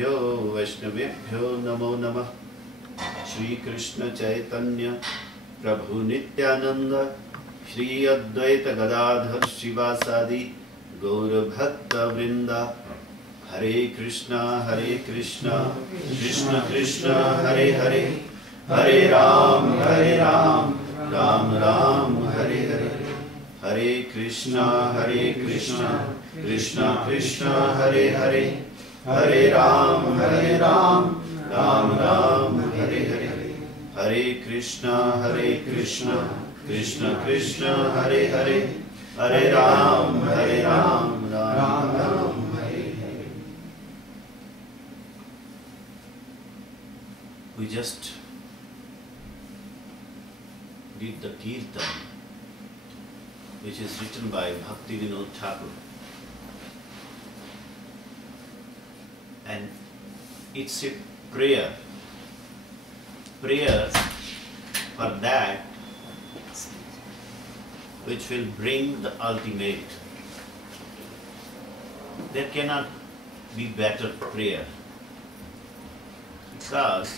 यो वैष्णवेभ्यो नमो नमः। श्री कृष्ण चैतन्य प्रभु नित्यानंद श्री अद्वैत गदाधर शिवासादि गौर भक्त वृंदा। हरे कृष्णा कृष्ण कृष्ण हरे हरे, हरे राम राम राम हरे हरे। हरे कृष्णा कृष्ण कृष्ण हरे हरे, हरे राम राम राम हरे हरे। हरे कृष्णा कृष्ण कृष्ण हरे हरे, हरे Ram Ram Ram Hare Hare. We just did the Kirtan, which is written by Bhaktivinoda Thakur, and it's a prayer for that which will bring the ultimate. There cannot be better prayer, because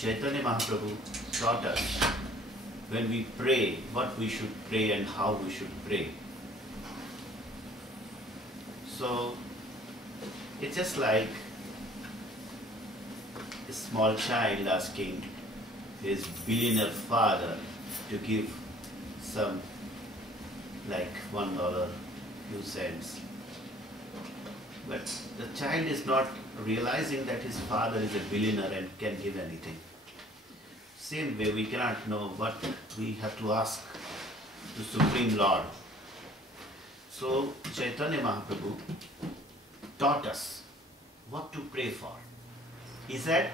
Chaitanya Mahaprabhu taught us when we pray what we should pray and how we should pray. So it's just like a small child asking his billionaire father to give some, like $1, few cents. But the child is not realizing that his father is a billionaire and can give anything. Same way, we cannot know what we have to ask to Supreme Lord. So Chaitanya Mahaprabhu taught us what to pray for. He said,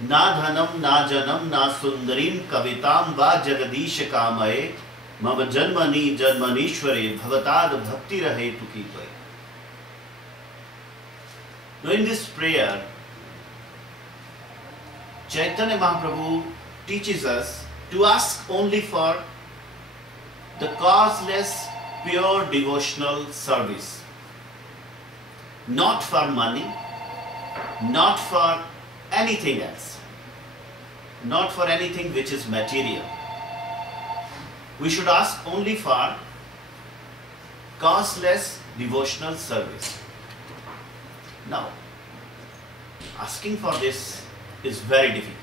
"Na dhanam, na janam, na sundarim kavitam va jagadish kamaye mama janmani janmanishware bhavatad bhakti rahe tukitvaye." Now in this prayer, Chaitanya Mahaprabhu teaches us to ask only for the causeless, pure devotional service. Not for money, not for anything else, not for anything which is material. We should ask only for causeless devotional service. Now, asking for this is very difficult,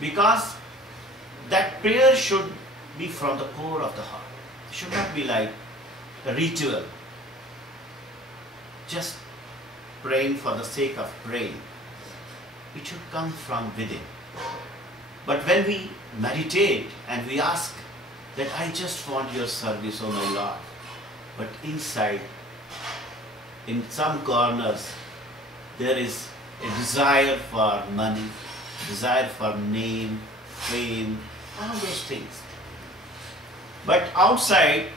because that prayer should be from the core of the heart. It should not be like a ritual, just praying for the sake of praying. It should come from within. But when we meditate and we ask that I just want your service, oh my Lord, but inside, in some corners, there is a desire for money, desire for name, fame, all those things. But outside,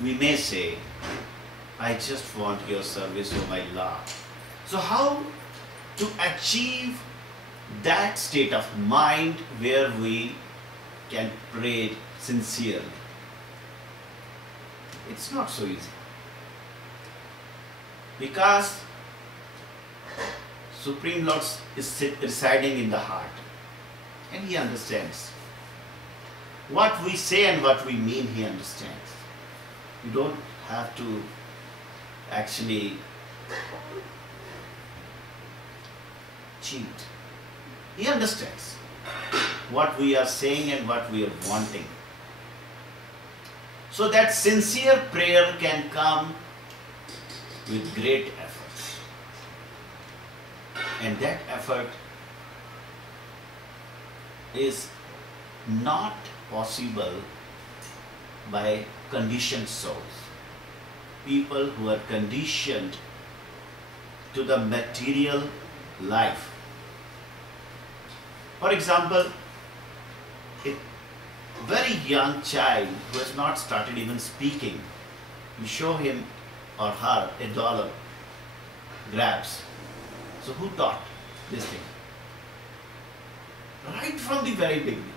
we may say, I just want your service, oh my Lord. So how to achieve that state of mind where we can pray sincerely? It's not so easy, because Supreme Lord is residing in the heart, and He understands. What we say and what we mean, He understands. You don't have to actually cheat. He understands what we are saying and what we are wanting. So that sincere prayer can come with great effort. And that effort is not possible by conditioned souls. People who are conditioned to the material life. For example, a very young child who has not started even speaking, you show him or her $1, grabs. So who taught this thing? Right from the very beginning.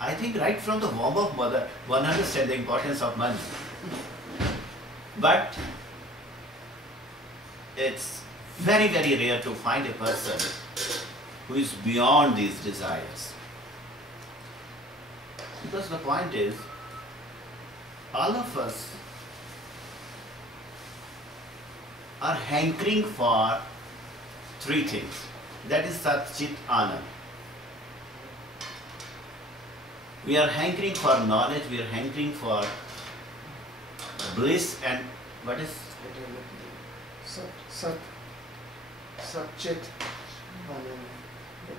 I think right from the womb of mother, one understands the importance of money. But it's very, very rare to find a person who is beyond these desires. Because the point is, all of us are hankering for three things. That is Sat Chit Anand. We are hankering for knowledge, we are hankering for bliss, and what is? Sat Chit,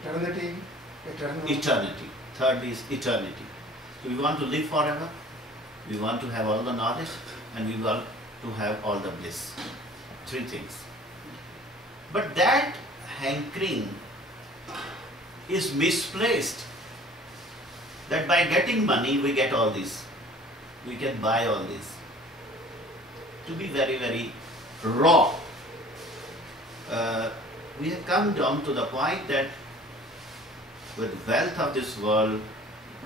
eternity, eternal. Eternity. Third is eternity. So we want to live forever, we want to have all the knowledge, and we want to have all the bliss. Three things. But that hankering is misplaced. That by getting money we get all this. We can buy all this. To be very, very raw, we have come down to the point that with wealth of this world,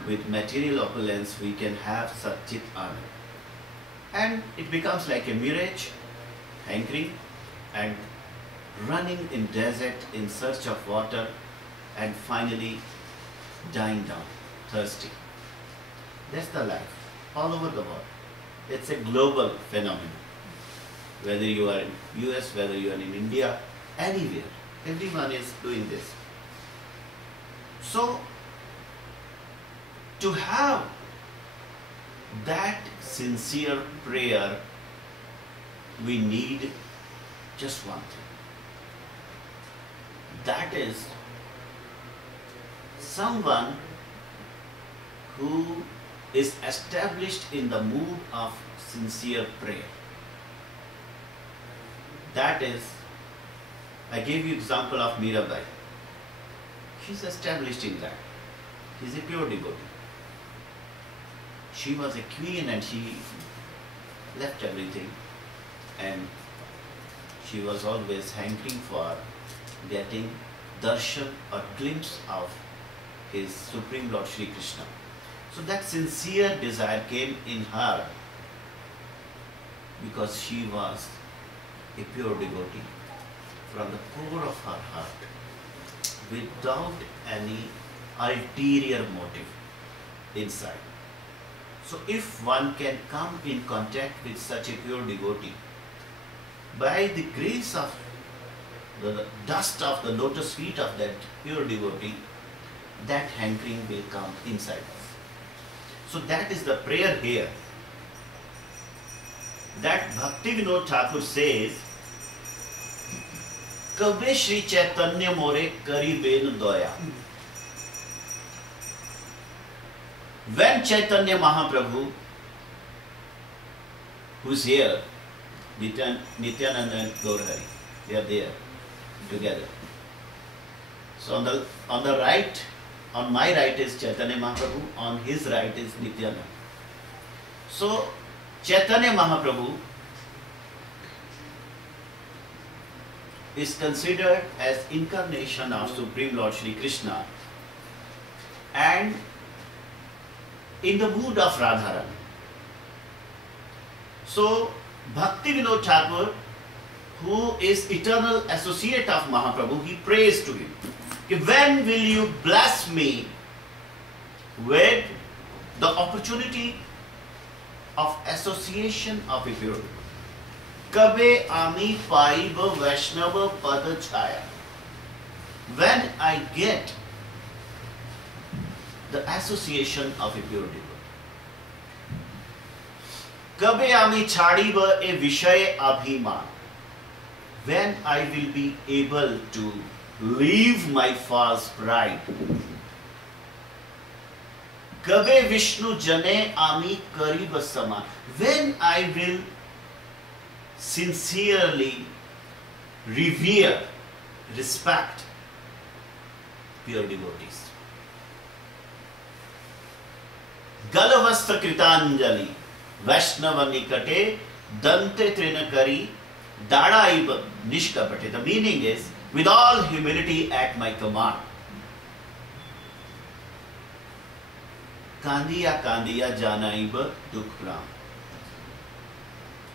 with material opulence, we can have Sat Chit Anand. And it becomes like a mirage, hankering and running in desert in search of water, and finally dying down, thirsty. That's the life all over the world. It's a global phenomenon. Whether you are in US, whether you are in India, anywhere, everyone is doing this. So, to have that sincere prayer, we need just one thing. That is someone who is established in the mood of sincere prayer. That is, I gave you example of Mirabai. She's established in that. She's a pure devotee. She was a queen and she left everything, and she was always hankering for getting darshan or glimpse of his Supreme Lord Shri Krishna. So that sincere desire came in her because she was a pure devotee from the core of her heart, without any ulterior motive inside. So if one can come in contact with such a pure devotee, by the grace of the dust of the lotus feet of that pure devotee, that hankering will come inside us. So that is the prayer here. That Bhakti Vinod Thakur says, Kabe Shri Chaitanya More Kari Ben Doya. When Chaitanya Mahaprabhu, who is here, Nityananda and Gaurhari, they are there together. So on the right, on my right is Chaitanya Mahaprabhu, on his right is Nityananda. So Chaitanya Mahaprabhu is considered as incarnation of Supreme Lord Shri Krishna, and in the mood of Radharani. So Bhakti Vinod Thakur, who is eternal associate of Mahaprabhu, he prays to him, when will you bless me with the opportunity of association of a pure devotee? Kabe ami paiba Vaishnava pada chaya. When I get the association of a pure devotee. Kabe ami chadiba a vishay abhiman. When I will be able to leave my false pride. Kabe Vishnu jane ami karib sama. When I will sincerely revere, respect pure devotees. Galavastra kritanjali Vaishnava nikate dante trinakari dadaiva nishkapate. The meaning is, with all humility at my command. Kandiya kandiya janaiba dukram.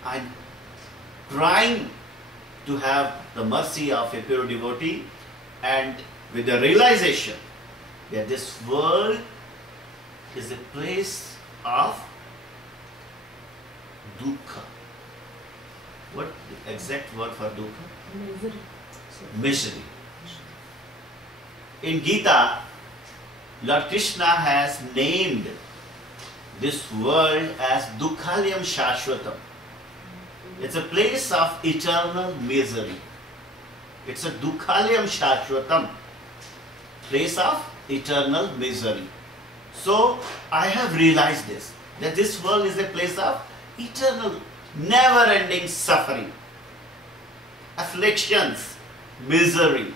I'm trying to have the mercy of a pure devotee, and with the realization that this world is a place of dukkha. What the exact word for dukkha? Misery. Misery. In Gita, Lord Krishna has named this world as Dukkhalayam Shashvatam. It's a place of eternal misery. It's a Dukkhalayam Shashvatam, place of eternal misery. So I have realized this, that this world is a place of eternal, never-ending suffering, afflictions, misery.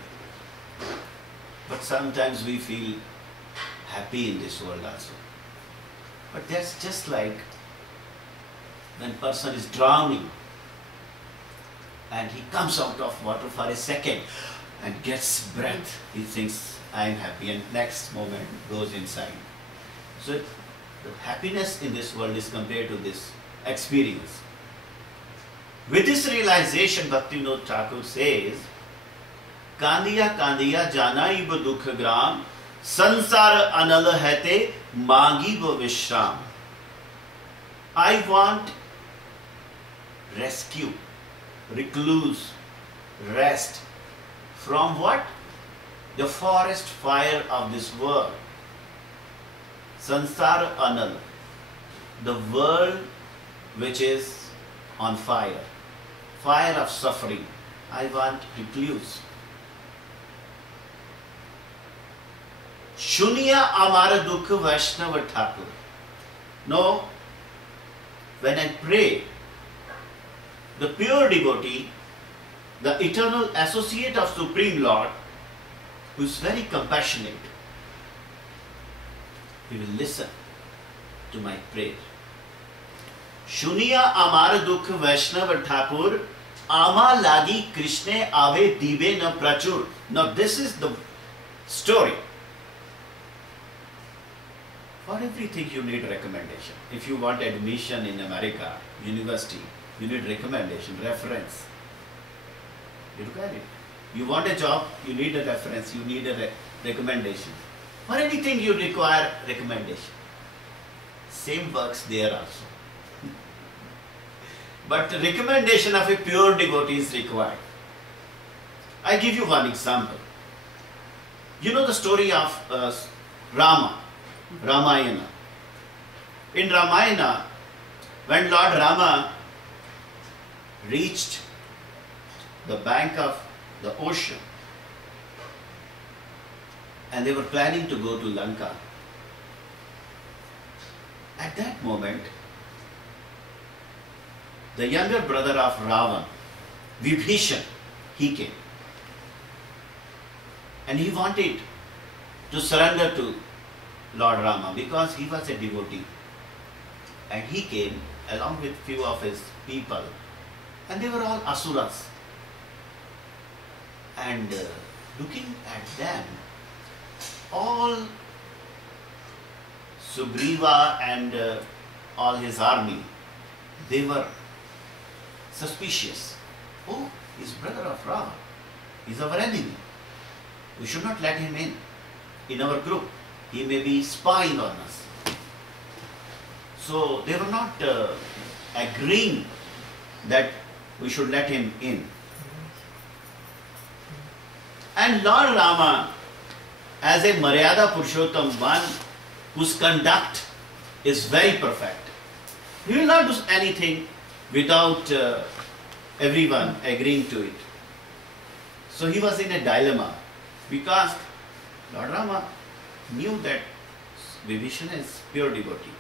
But sometimes we feel happy in this world also. But that's just like when a person is drowning and he comes out of water for a second and gets breath. He thinks, I am happy, and next moment goes inside. So the happiness in this world is compared to this experience. With this realization, Bhaktivinoda Thakur says, Kandiya kandiya janai bo dukh gram, sansar anal hate mangi bo vishram. I want rescue, recluse, rest from what? The forest fire of this world. Sansar anal, the world which is on fire, fire of suffering. I want recluse. Shuniya amara dukha Vaishnava Thakur. No, when I pray, the pure devotee, the eternal associate of Supreme Lord, who is very compassionate, he will listen to my prayer. Shuniya amara dukha Vaishnava Thakur, ama lagi Krishne ave dive na prachur. Now this is the story. For everything you need recommendation. If you want admission in America, university, you need recommendation, reference. You look at it. You want a job, you need a reference, you need a recommendation. For anything you require recommendation. Same works there also. But the recommendation of a pure devotee is required. I give you one example. You know the story of Rama. Ramayana. In Ramayana, when Lord Rama reached the bank of the ocean and they were planning to go to Lanka, at that moment, the younger brother of Ravan, Vibhishan, he came. And he wanted to surrender to Lord Rama because he was a devotee. And he came along with few of his people, and they were all asuras. And looking at them, all Sugriva and all his army, they were suspicious. Oh, he's brother of Rama. He's our enemy. We should not let him in our group. He may be spying on us. So they were not agreeing that we should let him in. And Lord Rama, as a Maryada Purushottam, one whose conduct is very perfect, he will not do anything without everyone agreeing to it. So he was in a dilemma because Lord Rama knew that Vibhishana is pure devotee.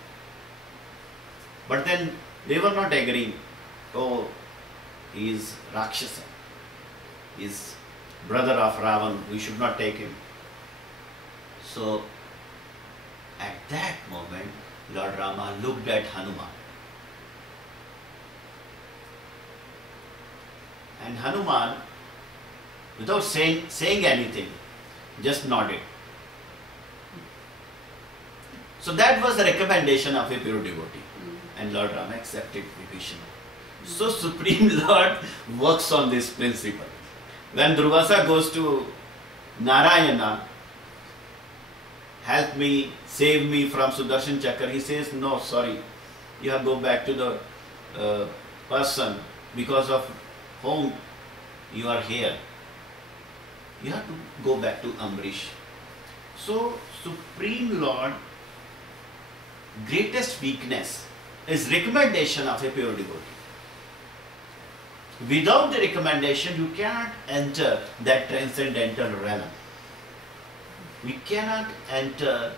But then they were not agreeing. Oh, he is Rakshasa. He is brother of Ravan. We should not take him. So at that moment, Lord Rama looked at Hanuman. And Hanuman, without saying anything, just nodded. So that was the recommendation of a pure devotee. And Lord Rama accepted Vibhishana. So Supreme Lord works on this principle. When Durvasa goes to Narayana, help me, save me from Sudarshan Chakra, he says, no, sorry, you have to go back to the person because of whom you are here. You have to go back to Amrish. So Supreme Lord, greatest weakness is recommendation of a pure devotee. Without the recommendation, you cannot enter that transcendental realm. We cannot enter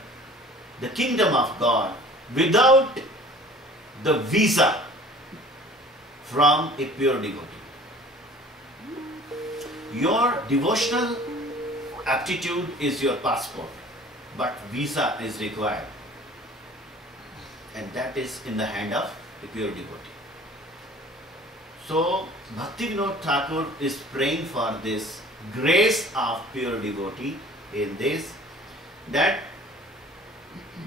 the kingdom of God without the visa from a pure devotee. Your devotional aptitude is your passport, but visa is required, and that is in the hand of a pure devotee. So Bhaktivinoda Thakur is praying for this grace of pure devotee in this, that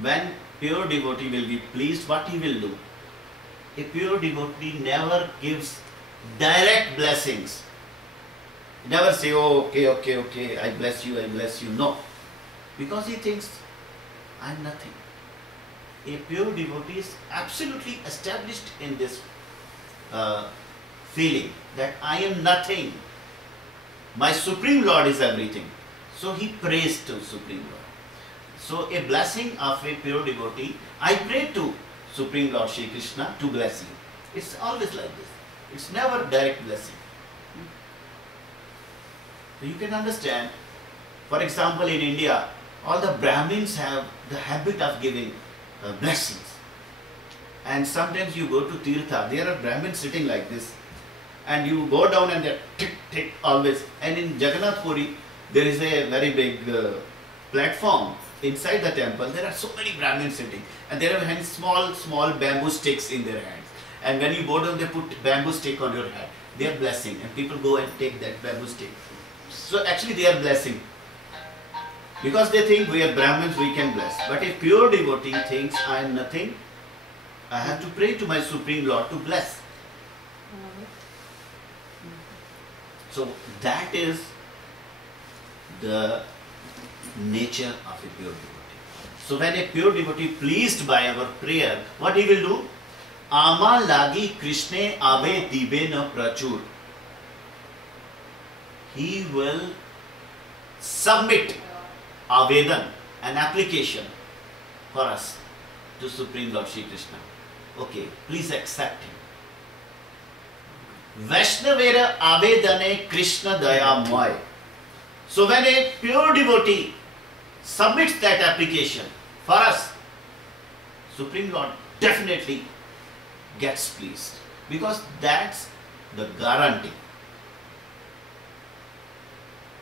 when pure devotee will be pleased, what he will do? A pure devotee never gives direct blessings. Never say, oh, okay, I bless you. No. Because he thinks, I am nothing. A pure devotee is absolutely established in this feeling that I am nothing. My Supreme Lord is everything. So he prays to Supreme Lord. So a blessing of a pure devotee, I pray to Supreme Lord Shri Krishna to bless you. It's always like this. It's never direct blessing. So you can understand, for example, in India, all the Brahmins have the habit of giving blessings. And sometimes you go to Tirtha, there are Brahmins sitting like this, and you go down and they're tick always. And in Jagannath Puri, there is a very big platform. Inside the temple, there are so many Brahmins sitting, and they have small bamboo sticks in their hands. And when you go down, they put bamboo stick on your head. They are blessing, and people go and take that bamboo stick. So actually they are blessing. Because they think we are Brahmins, we can bless. But a pure devotee thinks I am nothing. I have to pray to my Supreme Lord to bless. So that is the nature of a pure devotee. So when a pure devotee pleased by our prayer, what he will do? Ama lagi Krishne ave dibe na prachur. He will submit Avedan, an application for us to Supreme Lord Shri Krishna. Okay, please accept him. Vaishnavera Avedane Krishna Daya Moy. So when a pure devotee submits that application for us, Supreme Lord definitely gets pleased, because that's the guarantee.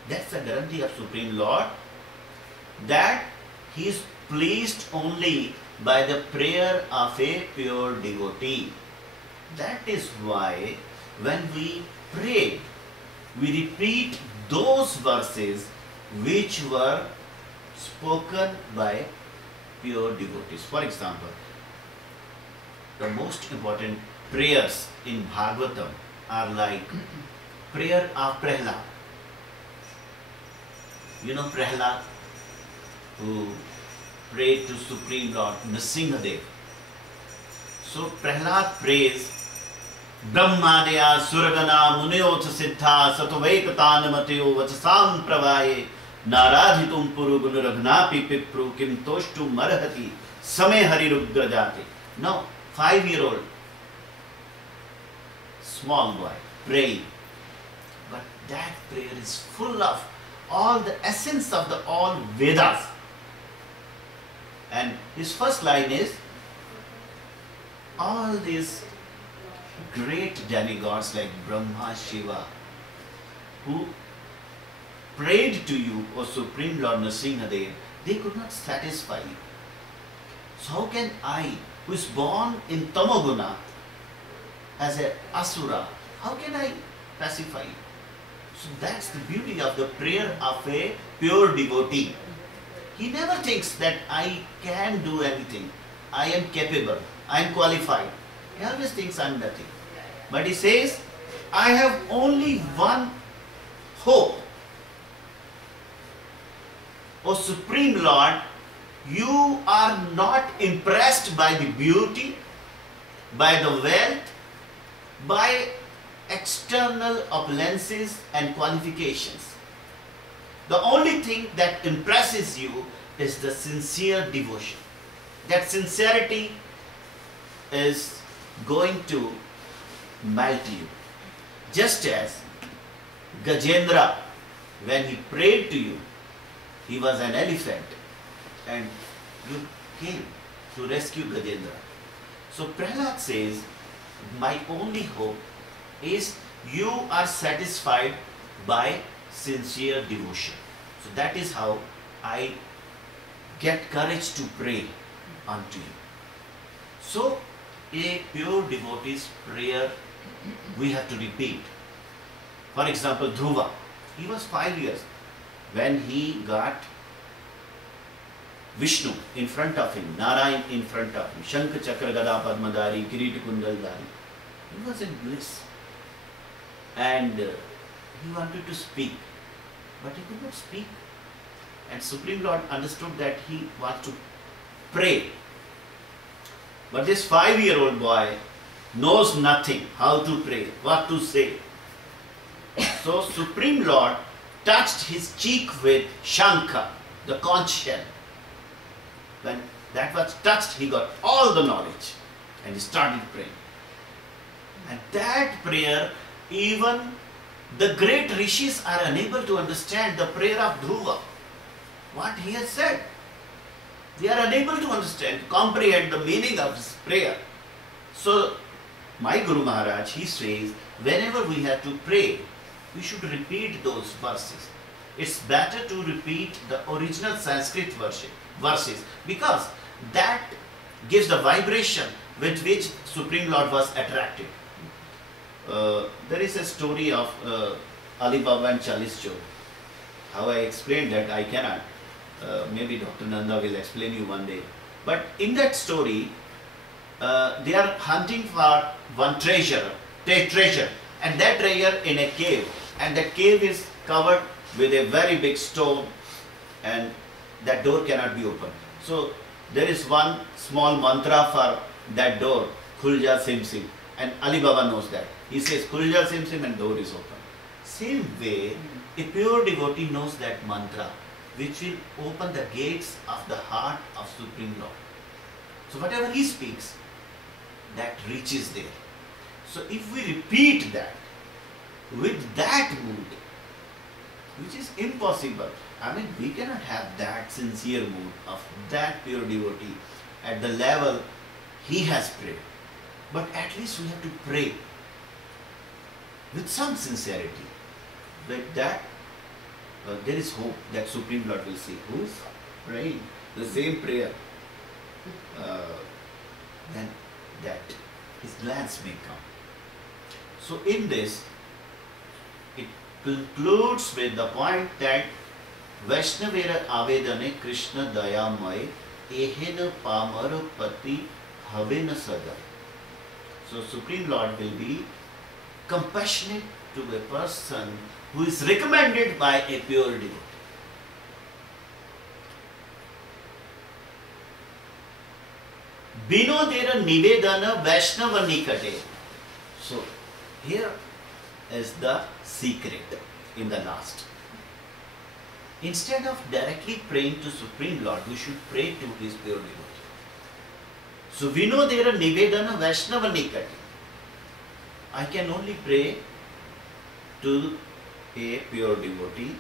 That's the guarantee of Supreme Lord, that he is pleased only by the prayer of a pure devotee. That is why when we pray, we repeat those verses which were spoken by pure devotees. For example, the most important prayers in Bhagavatam are like prayer of Prahlad. You know Prahlad, who prayed to Supreme Lord Nrsimhadev. So Prahlad prays, Brahmadaya Suragana Munayotha Siddha Satvaekatan Mateo Vachasam Pravaye Naradhitum Puru Gunaragnapi Pipru Kim Toshtu Marhati Same Hari Rudrajate. Now, 5-year-old small boy praying, but that prayer is full of all the essence of the all Vedas. And his first line is, all these great demigods like Brahma, Shiva, who prayed to you, O Supreme Lord Nrsimhadev, they could not satisfy you. So how can I, who is born in Tamoguna as an Asura, how can I pacify you? So that's the beauty of the prayer of a pure devotee. He never thinks that I can do anything, I am capable, I am qualified. He always thinks I am nothing. But he says, I have only one hope. O Supreme Lord, you are not impressed by the beauty, by the wealth, by external opulences and qualifications. The only thing that impresses you is the sincere devotion. That sincerity is going to melt you. Just as Gajendra, when he prayed to you, he was an elephant and you came to rescue Gajendra. So Prahlad says, my only hope is you are satisfied by sincere devotion. So that is how I get courage to pray unto you. So a pure devotee's prayer we have to repeat. For example, Dhruva, he was 5 years when he got Vishnu in front of him, Narayan in front of him, Shankha Chakra Gada Padmadari, Kirit Kundaldari. He was in bliss. And he wanted to speak, but he could not speak. And Supreme Lord understood that he wants to pray. But this 5-year-old boy knows nothing, how to pray, what to say. So Supreme Lord touched his cheek with Shankha, the conch shell. When that was touched, he got all the knowledge and he started praying. And that prayer, even the great rishis are unable to understand the prayer of Dhruva, what he has said. They are unable to understand, comprehend the meaning of his prayer. So, my Guru Maharaj, he says, whenever we have to pray, we should repeat those verses. It's better to repeat the original Sanskrit verses because that gives the vibration with which Supreme Lord was attracted. There is a story of Ali Baba and Chalis Chor. How I explained that I cannot. Maybe Dr. Nanda will explain you one day. But in that story, they are hunting for one treasure, and that treasure in a cave, and that cave is covered with a very big stone, and that door cannot be opened. So there is one small mantra for that door, Khulja Sim Sim, and Ali Baba knows that. He says Khulja Sim Sim and door is open. Same way, a pure devotee knows that mantra, which will open the gates of the heart of Supreme Lord. So whatever he speaks, that reaches there. So if we repeat that with that mood, which is impossible, I mean, we cannot have that sincere mood of that pure devotee at the level he has prayed. But at least we have to pray with some sincerity. With that, there is hope that Supreme Lord will see. Who is praying the same prayer? Then that his glance may come. So in this, it concludes with the point that Vaishnavera Avedane Krishna Dayamay Ehena Pamara Pati Havena Sada. So Supreme Lord will be compassionate to a person who is recommended by a pure devotee. Binodera Nivedana Vaishnava Nikate. So here is the secret in the last. Instead of directly praying to Supreme Lord, we should pray to his pure devotee. So Vinodera Nivedana Vaishnava Nikate. I can only pray to a pure devotee,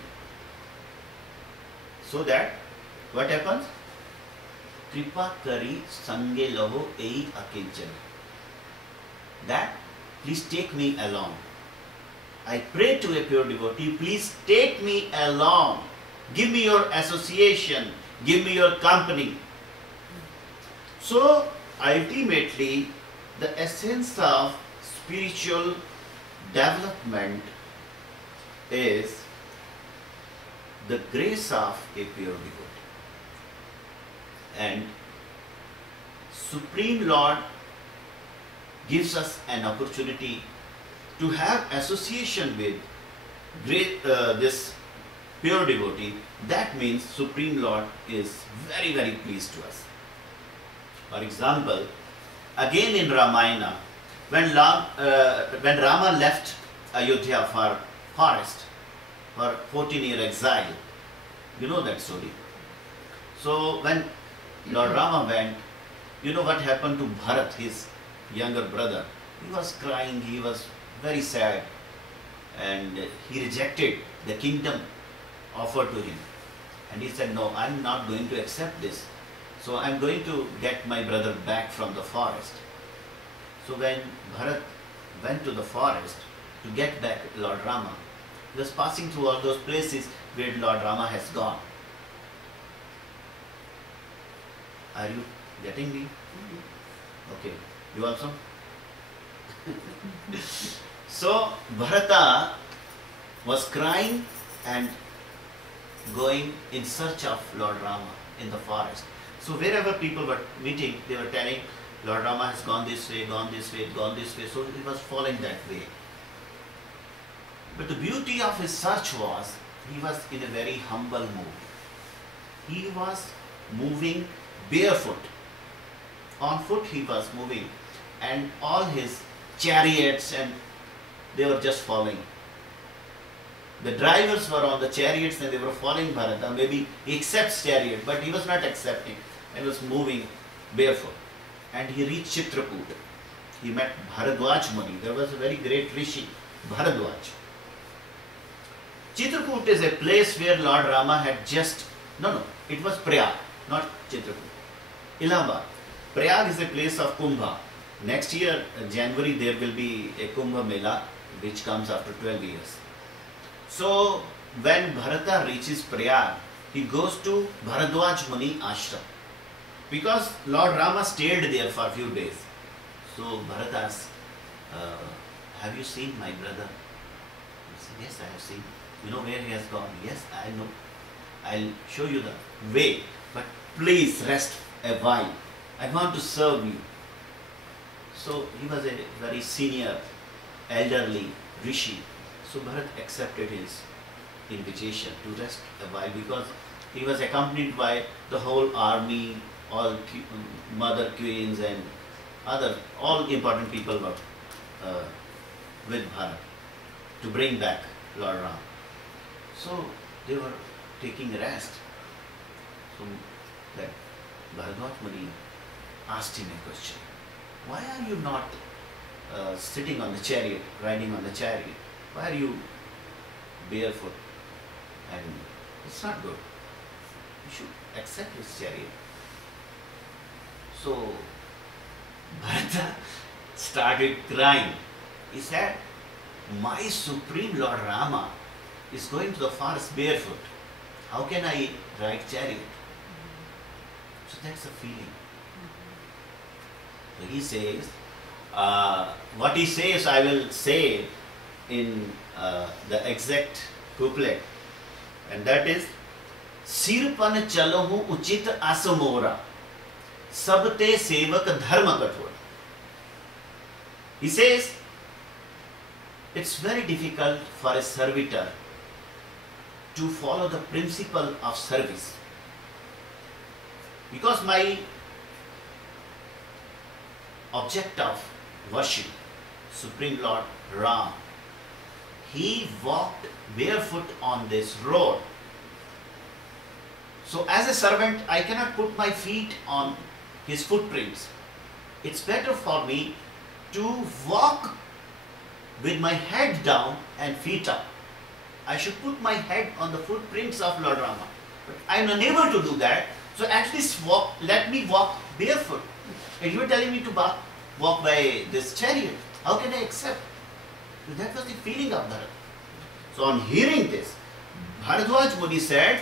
so that what happens? Kripa kari sange laho ei akinchana. That please take me along. I pray to a pure devotee, please take me along. Give me your association. Give me your company. So ultimately, the essence of spiritual development is the grace of a pure devotee. And Supreme Lord gives us an opportunity to have association with great this pure devotee, that means Supreme Lord is very, very pleased to us. For example, again in Ramayana, when Rama left Ayodhya for forest, for 14-year exile, you know that story. So when Lord Rama went, you know what happened to Bharat, his younger brother? He was crying, he was very sad, and he rejected the kingdom offered to him. And he said, no, I'm not going to accept this. So I'm going to get my brother back from the forest. So when Bharat went to the forest to get back Lord Rama, he was passing through all those places where Lord Rama has gone. Are you getting me? Okay. You also? So Bharata was crying and going in search of Lord Rama in the forest. So wherever people were meeting, they were telling, Lord Rama has gone this way, gone this way, gone this way. So he was following that way. But the beauty of his search was, he was in a very humble mood. He was moving barefoot. On foot he was moving, and all his chariots, and they were just following. The drivers were on the chariots and they were following Bharata. Maybe he accepts chariot, but he was not accepting and was moving barefoot. And he reached Chitrakoot. He met Bharadwaj Muni. There was a very great rishi, Bharadwaj. Chitrakoot is a place where Lord Rama had just, it was Prayag, not Chitrakoot. Allahabad. Prayag is a place of Kumbha. Next year, January, there will be a Kumbha Mela, which comes after 12 years. So, when Bharata reaches Prayag, he goes to Bharadwaj Muni ashram. Because Lord Rama stayed there for a few days. So, Bharata asks, have you seen my brother? He said, yes, I have seen. You know where he has gone? Yes, I know. I'll show you the way. But please rest a while. I want to serve you. So he was a very senior, elderly rishi. So Bharat accepted his invitation to rest a while because he was accompanied by the whole army, all mother queens and all important people were with Bharat to bring back Lord Ram. So they were taking rest. So that Bharadwaj Muni asked him a question. Why are you not sitting on the chariot, riding on the chariot? Why are you barefoot? And it's not good. You should accept his chariot. So Bharata started crying. He said, my Supreme Lord Rama is going to the forest barefoot. How can I ride chariot? So that's the feeling. So he says, what he says I will say in the exact couplet, and that is, Sirpan chalohu uchit asamora, sabte sevak dharma kathor. He says, it's very difficult for a servitor to follow the principle of service. Because my object of worship, Supreme Lord Ram, he walked barefoot on this road. So as a servant, I cannot put my feet on his footprints. It's better for me to walk with my head down and feet up. I should put my head on the footprints of Lord Rama. But I am unable to do that. So at least let me walk barefoot. And you are telling me to walk by this chariot. How can I accept? So that was the feeling of Bharat. So on hearing this, Bharadwaj Muni said,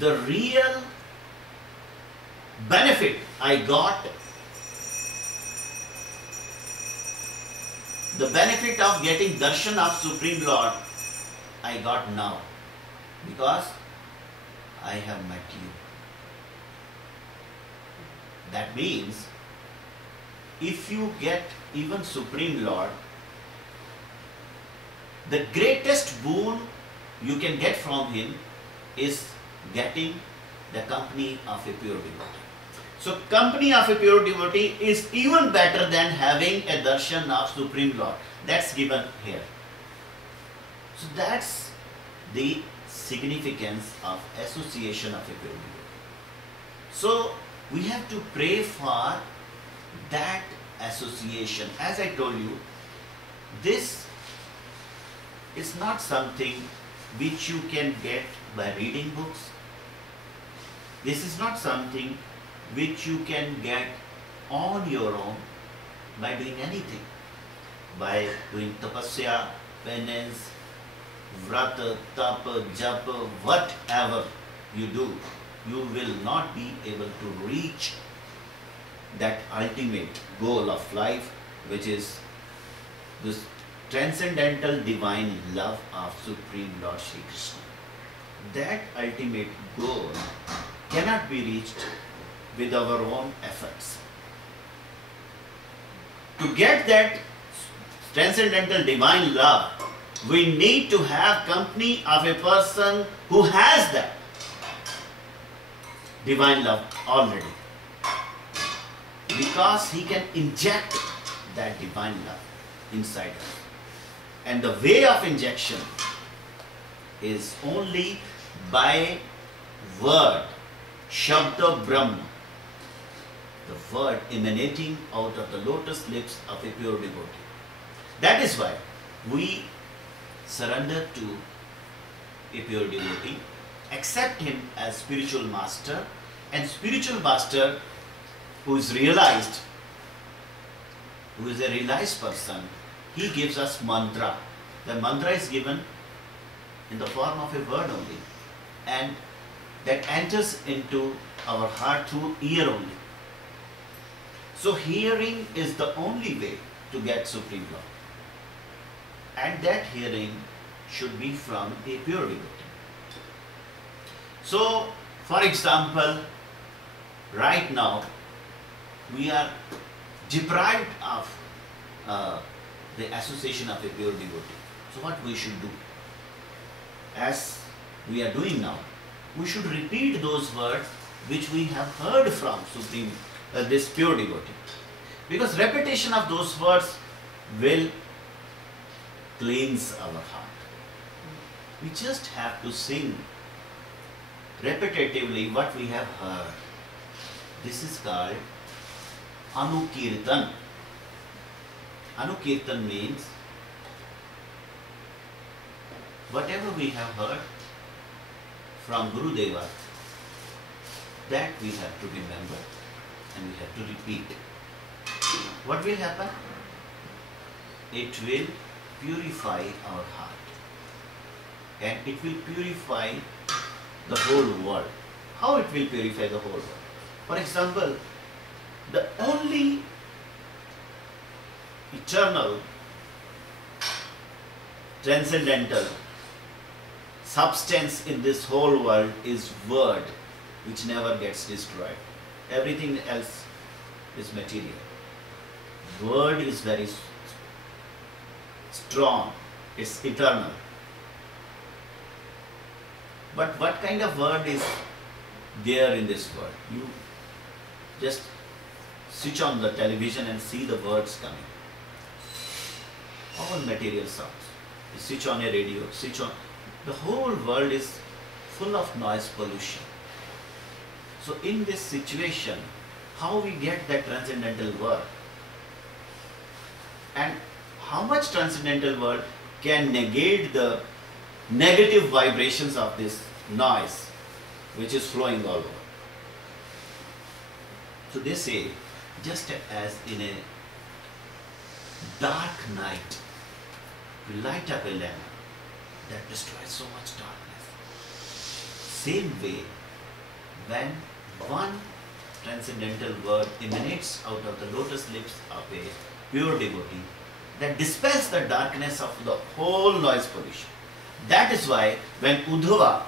the real benefit I got, the benefit of getting darshan of Supreme Lord, I got now, because I have met you. That means if you get even Supreme Lord, the greatest boon you can get from him is getting the company of a pure devotee. So company of a pure devotee is even better than having a darshan of Supreme Lord. That's given here. So that's the significance of association of a pure devotee. So we have to pray for that association. As I told you, this is not something which you can get by reading books. This is not something which you can get on your own by doing anything. By doing tapasya, penance, vrata, tapa, japa, whatever you do, you will not be able to reach that ultimate goal of life, which is this transcendental divine love of Supreme Lord Shri Krishna. That ultimate goal cannot be reached with our own efforts. To get that transcendental divine love, we need to have company of a person who has that divine love already, because he can inject that divine love inside us. And the way of injection is only by word, Shabda Brahma, the word emanating out of the lotus lips of a pure devotee. That is why we surrender to a pure devotee, accept him as spiritual master, and spiritual master who is realized, who is a realized person, he gives us mantra. The mantra is given in the form of a word only, and that enters into our heart through ear only. So hearing is the only way to get Supreme Lord. And that hearing should be from a pure devotee. So, for example, right now we are deprived of the association of a pure devotee. So what we should do? As we are doing now, we should repeat those words which we have heard from Supreme, this pure devotee. Because repetition of those words will cleanse our heart. We just have to sing repetitively what we have heard. This is called Anukirtan. Anukirtan means whatever we have heard from Guru Deva, that we have to remember and we have to repeat. What will happen? It will purify our heart, and it will purify the whole world. How it will purify the whole world? For example, the only eternal, transcendental substance in this whole world is word, which never gets destroyed. Everything else is material. Word is very strong, it's eternal. But what kind of word is there in this world? You just switch on the television and see the words coming. All material sounds. You switch on a radio, switch on. The whole world is full of noise pollution. So in this situation, how we get that transcendental word? And how much transcendental word can negate the negative vibrations of this noise which is flowing all over? So they say, just as in a dark night, you light up a lamp that destroys so much darkness. Same way, when one transcendental word emanates out of the lotus lips of a pure devotee, that dispels the darkness of the whole noise pollution. That is why when Uddhava,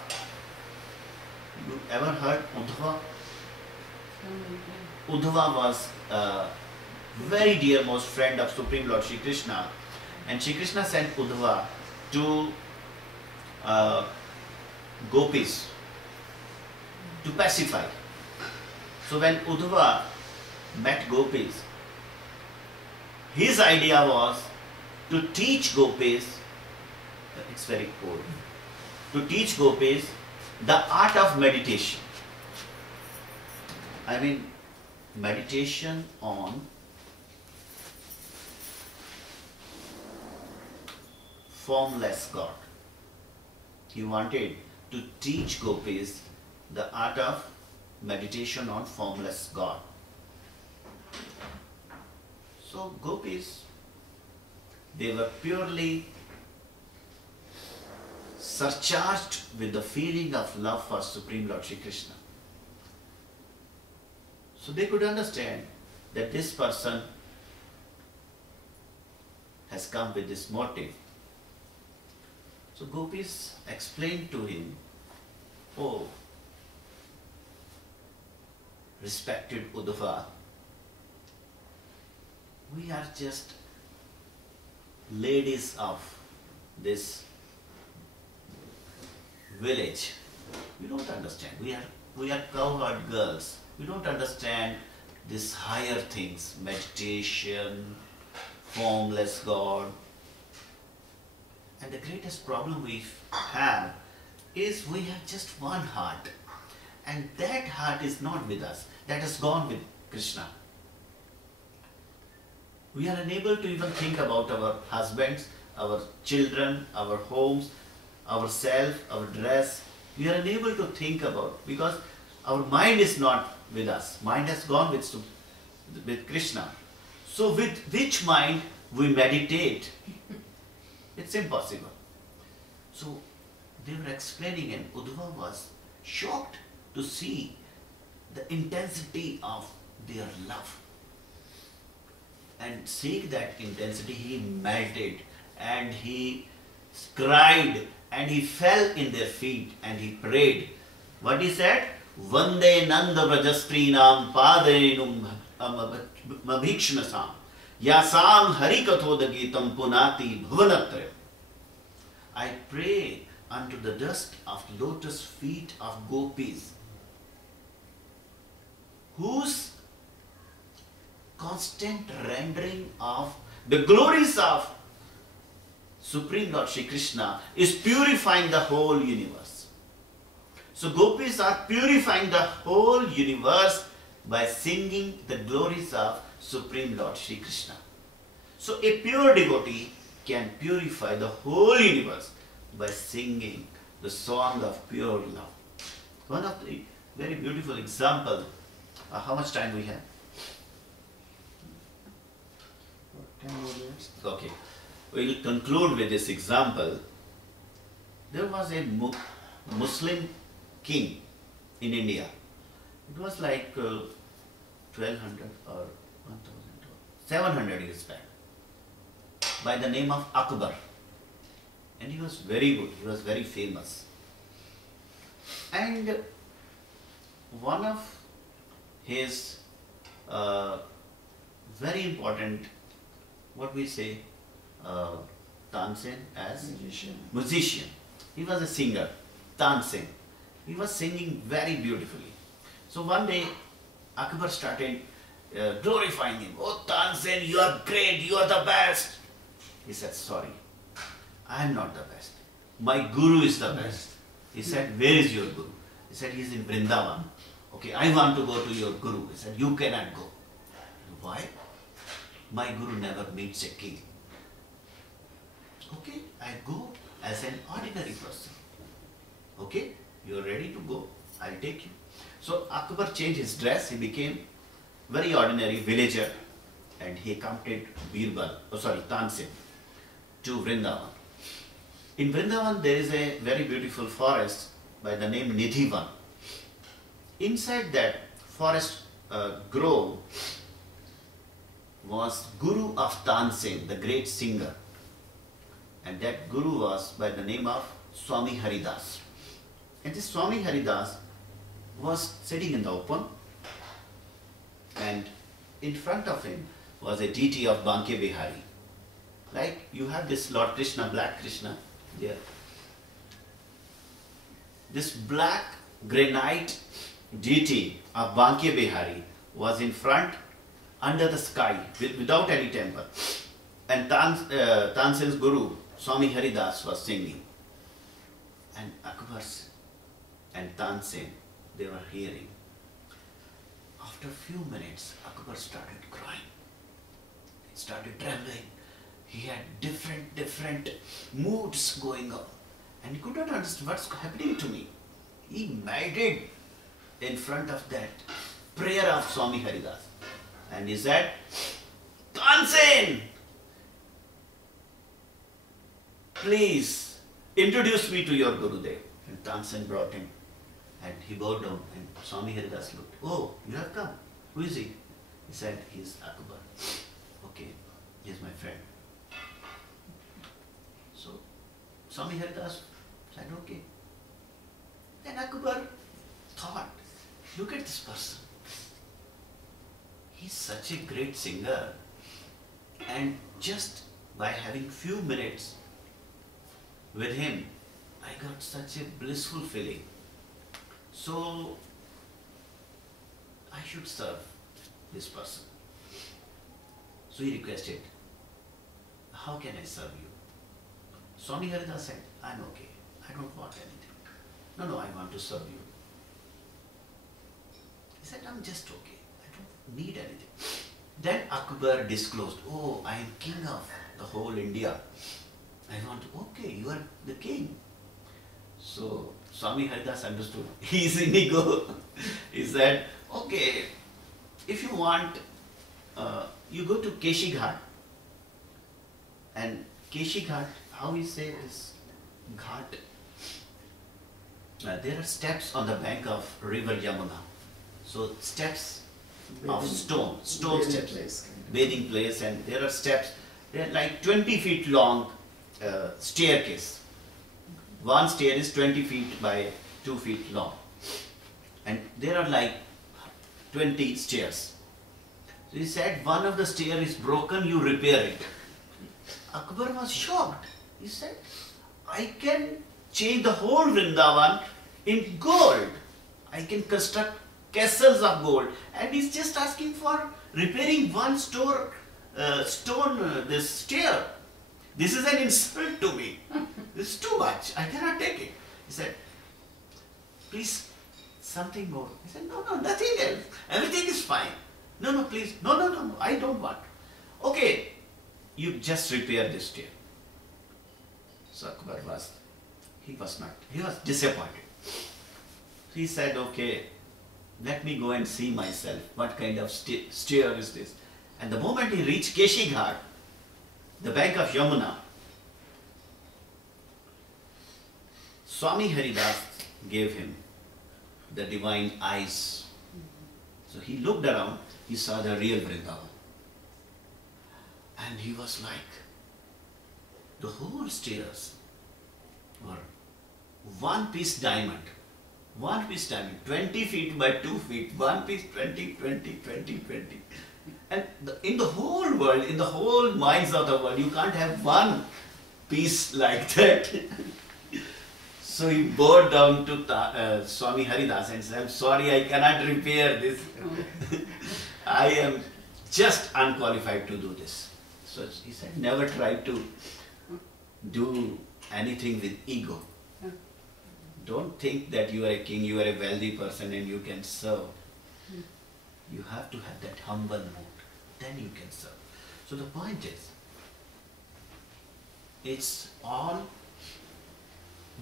you ever heard Uddhava? Uddhava was a very dearmost friend of Supreme Lord Shri Krishna, and Shri Krishna sent Uddhava to gopis to pacify. So when Uddhava met gopis, his idea was to teach gopis, it's very cool, to teach gopis the art of meditation. I mean, meditation on formless God. He wanted to teach gopis the art of meditation on formless God. So gopis, they were purely surcharged with the feeling of love for Supreme Lord Shri Krishna. So they could understand that this person has come with this motive. So gopis explained to him, "Oh, respected Uddhava, we are just ladies of this village. We don't understand. We are cowherd girls. We don't understand these higher things, meditation, formless God. And the greatest problem we have is we have just one heart. And that heart is not with us. That has gone with Krishna. We are unable to even think about our husbands, our children, our homes, ourselves, our dress. We are unable to think about, because our mind is not with us. Mind has gone with Krishna. So with which mind we meditate? It's impossible. So they were explaining, and Uddhava was shocked to see the intensity of their love. And seeing that intensity, he melted and he cried and he fell in their feet and he prayed. What he said? Vande Nanda Vrajastrinam Padenum Mabhikshnasam Yasam Harikathodagitam Punati Bhuvanatra. I pray unto the dust of lotus feet of gopis, whose constant rendering of the glories of Supreme Lord Shri Krishna is purifying the whole universe. So gopis are purifying the whole universe by singing the glories of Supreme Lord Shri Krishna. So a pure devotee can purify the whole universe by singing the song of pure love. One of the very beautiful example. How much time we have? 10 more minutes. Okay. We will conclude with this example. There was a Muslim king in India. It was like 1200 or 700 years back, by the name of Akbar. And he was very good, he was very famous. And one of his very important, what we say, Tansen as musician. He was a singer, Tansen. He was singing very beautifully. So one day Akbar started glorifying him. "Oh Tansen, you are great, you are the best." He said, "Sorry, I am not the best. My guru is the best." He said, "Where is your guru?" He said, "He is in Vrindavan." "Okay, I want to go to your guru." He said, "You cannot go." "Why?" "My guru never meets a king." "Okay, I go as an ordinary person." "Okay, you are ready to go, I'll take you." So Akbar changed his dress, he became very ordinary villager, and he accompanied Tansen to Vrindavan. In Vrindavan there is a very beautiful forest by the name Nidhivan. Inside that forest grove was Guru of Tansen, the great singer. And that Guru was by the name of Swami Haridas. And this Swami Haridas was sitting in the open, and in front of him was a deity of Banke Bihari. Like you have this Lord Krishna, black Krishna there. This black granite deity of Banke Bihari was in front under the sky without any temple. And Tansen's guru, Swami Haridas, was singing. And Akbar and Tansen, they were hearing. After a few minutes, Akbar started crying. He started trembling. He had different moods going on. And he could not understand what's happening to me. He melted in front of that prayer of Swami Haridas. And he said, Tansen, please introduce me to your Gurudev. And Tansen brought him. And he bowed down, and Swami Haridas looked. Oh, you have come. Who is he? He said, he is Akbar. Okay, he is my friend. So, Swami Haridas said, okay. Then Akbar thought, look at this person. He's such a great singer. And just by having few minutes with him, I got such a blissful feeling. So, I should serve this person. So he requested, how can I serve you? Swami Haridas said, I'm okay. I don't want anything. No, I want to serve you. He said, I'm just okay. I don't need anything. Then Akbar disclosed, oh, I am king of the whole India. I want, okay, you are the king. So Swami Haridas understood. He's in ego. He said, okay, if you want, you go to Keshi Ghat. And Keshi Ghat, how we say this ghat? There are steps on the bank of river Yamuna. So steps of stone steps, bathing place, and there are steps. They are like 20 feet long staircase. One stair is 20 feet by 2 feet long. And there are like 20 stairs. So he said, one of the stairs is broken, you repair it. Akbar was shocked. He said, I can change the whole Vrindavan in gold. I can construct castles of gold. And he's just asking for repairing one stone, this stair. This is an insult to me. This is too much. I cannot take it. He said, please, something more. He said, no, nothing else. Everything is fine. No, please. No, I don't want. Okay, you just repair this stair. So Akbar was disappointed. He said, okay, let me go and see myself. What kind of stair is this? And the moment he reached Keshi Ghat, the bank of Yamuna, Swami Haridas gave him the divine eyes. So he looked around, he saw the real Vrindavan. And he was like, the whole stairs were one piece diamond. 20 feet by 2 feet, one piece 20. And in the whole world, in the whole minds of the world, you can't have one piece like that. So he bowed down to Swami Haridas and said, I'm sorry, I cannot repair this. I am just unqualified to do this. So he said, never try to do anything with ego. Don't think that you are a king, you are a wealthy person and you can serve. You have to have that humble mood. Then you can serve. So the point is, it's all,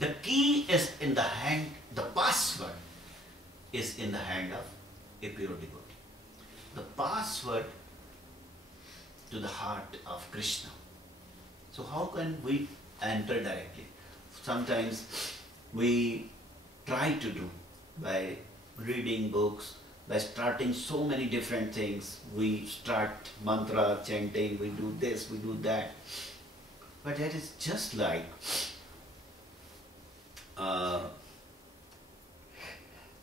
the key is in the hand, the password is in the hand of a pure devotee. The password to the heart of Krishna. So how can we enter directly? Sometimes we try to do by reading books, by starting so many different things. We start mantra, chanting, we do this, we do that. But that is just like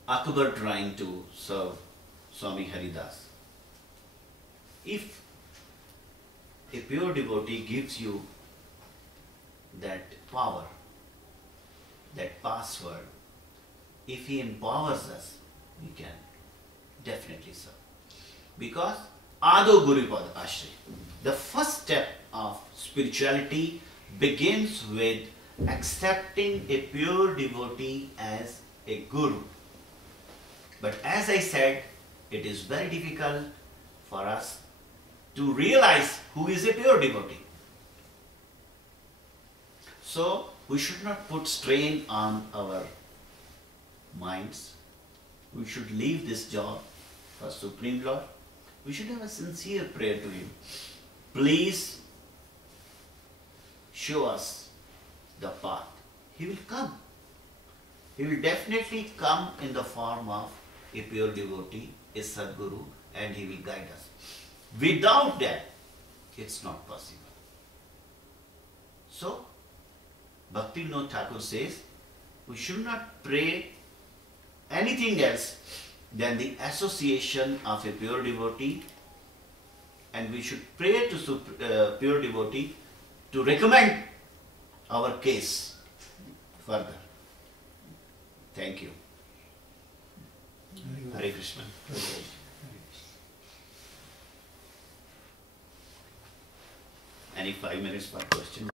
Akbar trying to serve Swami Haridas. If a pure devotee gives you that power, that password, if he empowers us, we can definitely serve. Because Ado Gurupad Ashray, the first step of spirituality begins with accepting a pure devotee as a guru. But as I said, it is very difficult for us to realize who is a pure devotee. So we should not put strain on our minds. We should leave this job for Supreme Lord. We should have a sincere prayer to Him. Please show us the path. He will come. He will definitely come in the form of a pure devotee, a Sadguru, and he will guide us. Without that, it's not possible. So, Bhakti Vinod Thakur says, we should not pray anything else than the association of a pure devotee, and we should pray to pure devotee to recommend our case further. Thank you. Hare Krishna. Any 5 minutes per question?